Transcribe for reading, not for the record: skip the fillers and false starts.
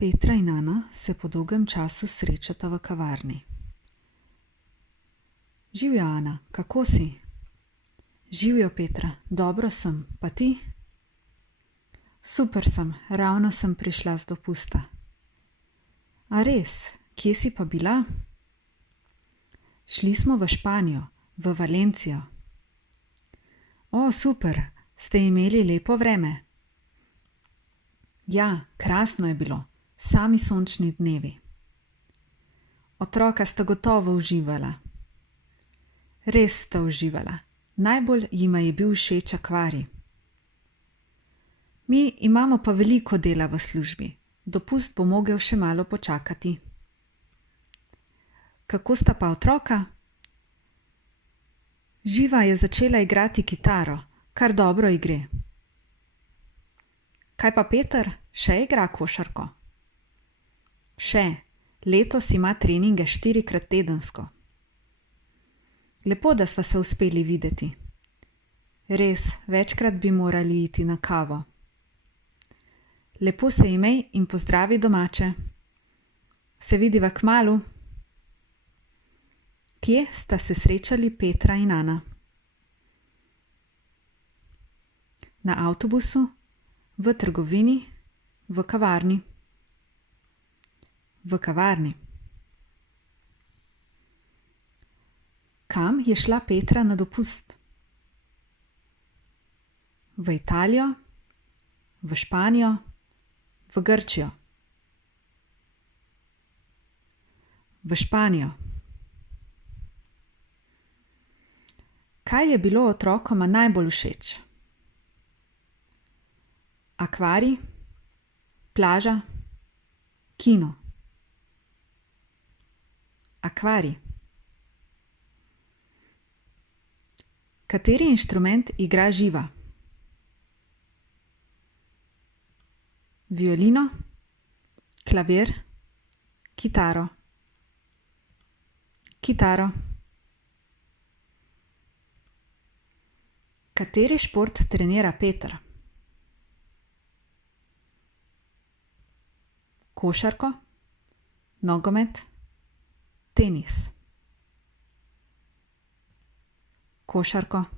Petra in Ana se po dolgem času srečata v kavarni. Živjo, Ana, kako si? Živjo, Petra, dobro sem, pa ti? Super sem, ravno sem prišla z dopusta. A res, kje si pa bila? Šli smo v Španijo, v Valencijo. O, super, ste imeli lepo vreme? Ja, krasno je bilo, sami sončni dnevi. Otroka sta gotovo uživala. Res sta uživala, najbolj jima je bil všeč akvarij. Mi imamo pa veliko dela v službi, dopust bo mogel še malo počakati. Kako sta pa otroka? Živa je začela igrati kitaro, kar dobro ji gre. Kaj pa Peter, še igra košarko? Še, letos ima treninge 4-krat tedensko. Lepo, da sva se uspeli videti. Res, večkrat bi morali iti na kavo. Lepo se imej in pozdravi domače. Se vidiva kmalu. Kje sta se srečali Petra in Ana? Na avtobusu, v trgovini, v kavarni. V kavarni. Kam je šla Petra na dopust? V Italijo, v Španijo, v Grčijo. V Španijo. Kaj je bilo otrokoma najbolj všeč? Akvarij, plaža, kino. Akvarij. Kateri inštrument igra Živa? Violino, klavir, kitaro. Kitaro. Kateri šport trenira Peter? Košarko, nogomet, tenis. Košarko.